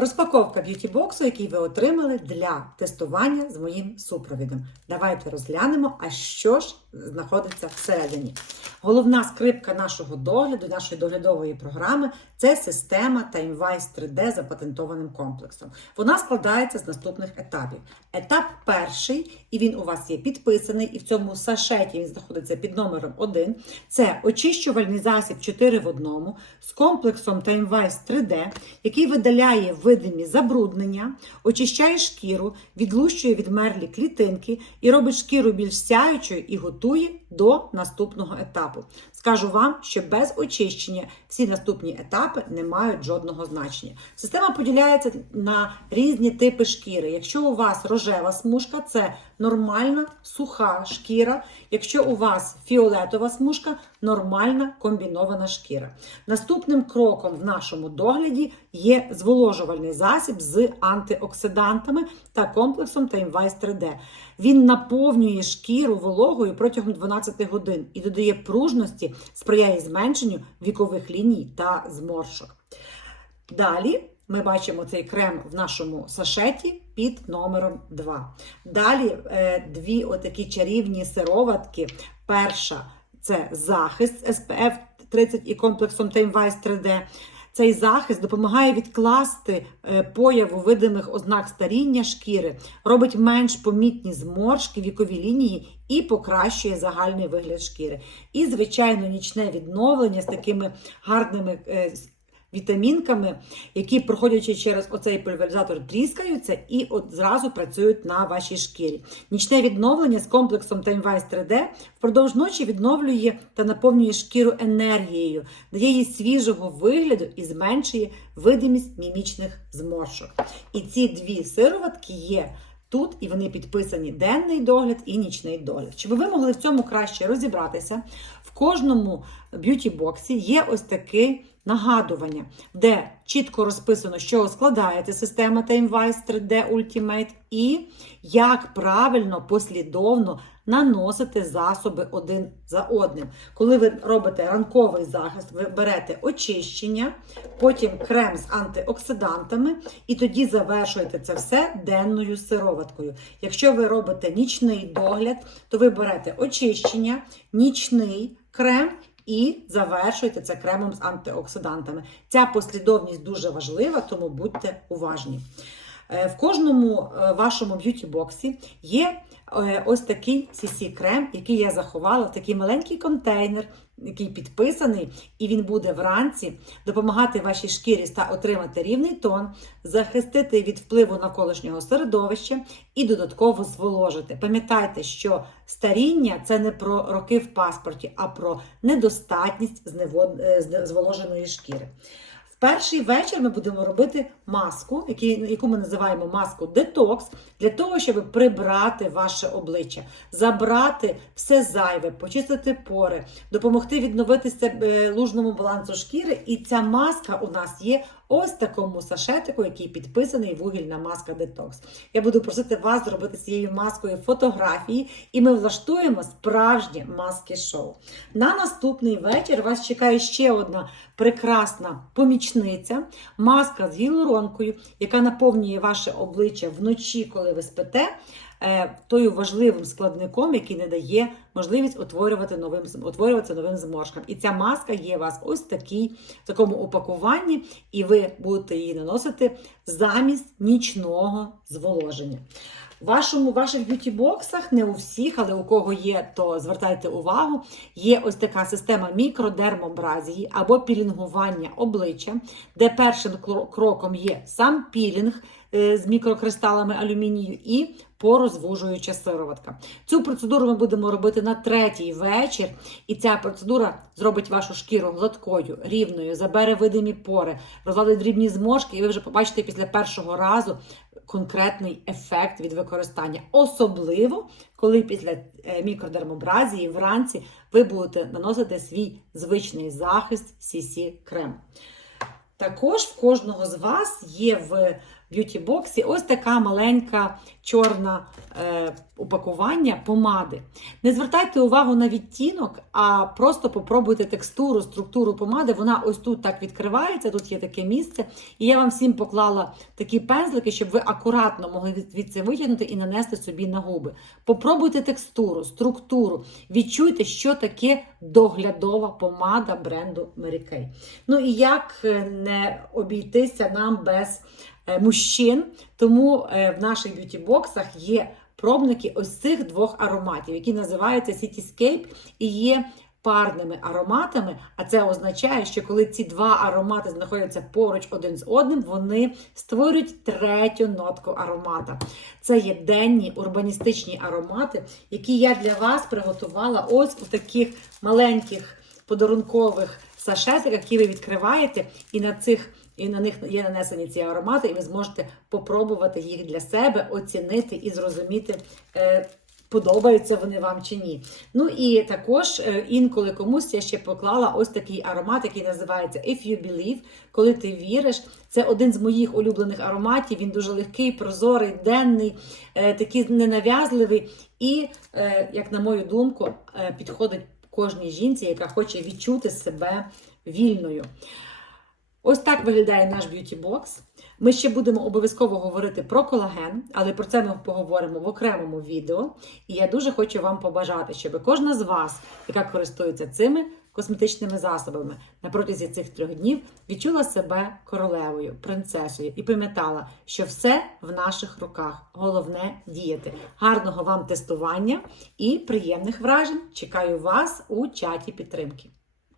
Розпаковка б'юті-боксу, який ви отримали для тестування з моїм супровідом. Давайте розглянемо, а що ж знаходиться всередині. Головна скрипка нашого догляду, нашої доглядової програми це система TimeWise 3D за патентованим комплексом. Вона складається з наступних етапів. Етап перший, і він у вас є підписаний, і в цьому сашеті він знаходиться під номером 1. Це очищувальний засіб 4 в 1 з комплексом TimeWise 3D, який видаляє видимі забруднення, очищає шкіру, відлущує відмерлі клітинки і робить шкіру більш сяючою і готує до наступного етапу. Скажу вам, що без очищення всі наступні етапи не мають жодного значення. Система поділяється на різні типи шкіри. Якщо у вас рожева смужка, це нормальна суха шкіра. Якщо у вас фіолетова смужка, нормальна комбінована шкіра. Наступним кроком в нашому догляді є зволожувальний засіб з антиоксидантами та комплексом TimeWise 3D. Він наповнює шкіру вологою протягом 12 годин і додає пружності, сприяє зменшенню вікових ліній та зморшок. Далі ми бачимо цей крем в нашому сашеті під номером 2. Далі е, дві отакі чарівні сироватки. Перша це захист SPF 30 і комплексом TimeWise 3D. Цей захист допомагає відкласти е, появу видимих ознак старіння шкіри, робить менш помітні зморшки, вікові лінії і покращує загальний вигляд шкіри. І, звичайно, нічне відновлення з такими гарними. Вітамінками, які, проходячи через оцей пульверизатор, тріскаються і от зразу працюють на вашій шкірі. Нічне відновлення з комплексом TimeWise 3D впродовж ночі відновлює та наповнює шкіру енергією, дає їй свіжого вигляду і зменшує видимість мімічних зморшок. І ці дві сироватки є. Тут і вони підписані денний догляд і нічний догляд. Щоб ви могли в цьому краще розібратися, в кожному б'юті-боксі є ось таке нагадування, де чітко розписано, чого складається система TimeWise 3D Ultimate і як правильно, послідовно наносити засоби один за одним. Коли ви робите ранковий захист, ви берете очищення, потім крем з антиоксидантами, і тоді завершуєте це все денною сироваткою. Якщо ви робите нічний догляд, то ви берете очищення, нічний крем. І завершуєте це кремом з антиоксидантами. Ця послідовність дуже важлива, тому будьте уважні. Е, В кожному е, вашому б'юті-боксі є е, ось такий CC крем, який я заховала в такий маленький контейнер, який підписаний, і він буде вранці допомагати вашій шкірі та отримати рівний тон, захистити від впливу навколишнього середовища і додатково зволожити. Пам'ятайте, що старіння це не про роки в паспорті, а про недостатність зволоженої шкіри. Перший вечір ми будемо робити маску, яку ми називаємо маску детокс, для того, щоб прибрати ваше обличчя, забрати все зайве, почистити пори, допомогти відновитися е, лужному балансу шкіри. І ця маска у нас є ось такому сашетику, який підписаний вугільна маска детокс. Я буду просити вас зробити цією маскою фотографії, і ми влаштуємо справжнє маски-шоу. На наступний вечір вас чекає ще одна прекрасна помічниця, маска з гіалуронкою, яка наповнює ваше обличчя вночі, коли ви спите. Е, Тою важливим складником, який не дає можливість утворювати новим утворюватися новим зморшкам. І ця маска є у вас ось такій в такому упакуванні, і ви будете її наносити замість нічного зволоження. Вашому ваших б'юті-боксах, не у всіх, але у кого є, то звертайте увагу. Є ось така система мікродермобразії або пілінгування обличчя, де першим кро- кроком є сам пілінг е, з мікрокристалами алюмінію і порозвужуюча сироватка. Цю процедуру ми будемо робити на третій вечір, і ця процедура зробить вашу шкіру гладкою, рівною, забере видимі пори, розладить дрібні зморшки, і ви вже побачите після першого разу конкретний ефект від використання. Особливо, коли після е, мікродермобразії вранці ви будете наносити свій звичний захист CC крем. Також в кожного з вас є в б'юті-боксі ось така маленька чорна упакування помади. Не звертайте увагу на відтінок, а просто попробуйте текстуру, структуру помади. Вона ось тут так відкривається, тут є таке місце. І я вам всім поклала такі пензлики, щоб ви акуратно могли від- звідси витягнути і нанести собі на губи. Попробуйте текстуру, структуру, відчуйте, що таке доглядова помада бренду Mary Kay. Ну і як е, не обійтися нам без е, мужчин, тому е, в наших б'юті-боксах є пробники ось цих двох ароматів, які називаються Cityscape і є парними ароматами. А це означає, що коли ці два аромати знаходяться поруч один з одним, вони створюють третю нотку аромата. Це є денні урбаністичні аромати, які я для вас приготувала ось у таких маленьких подарункових сашетиках, які ви відкриваєте, і на цих. І на них є нанесені ці аромати, і ви зможете попробувати їх для себе, оцінити і зрозуміти, е, подобаються вони вам чи ні. Ну і також е, інколи комусь я ще поклала ось такий аромат, який називається If You Believe, коли ти віриш. Це один з моїх улюблених ароматів. Він дуже легкий, прозорий, денний, е, такий ненав'язливий і, як на мою думку, підходить кожній жінці, яка хоче відчути себе вільною. Ось так виглядає наш б'юті-бокс. Ми ще будемо обов'язково говорити про колаген, але про це ми поговоримо в окремому відео. І я дуже хочу вам побажати, щоб кожна з вас, яка користується цими косметичними засобами на протязі цих трьох днів, відчула себе королевою, принцесою і пам'ятала, що все в наших руках. Головне діяти. Гарного вам тестування і приємних вражень! Чекаю вас у чаті підтримки.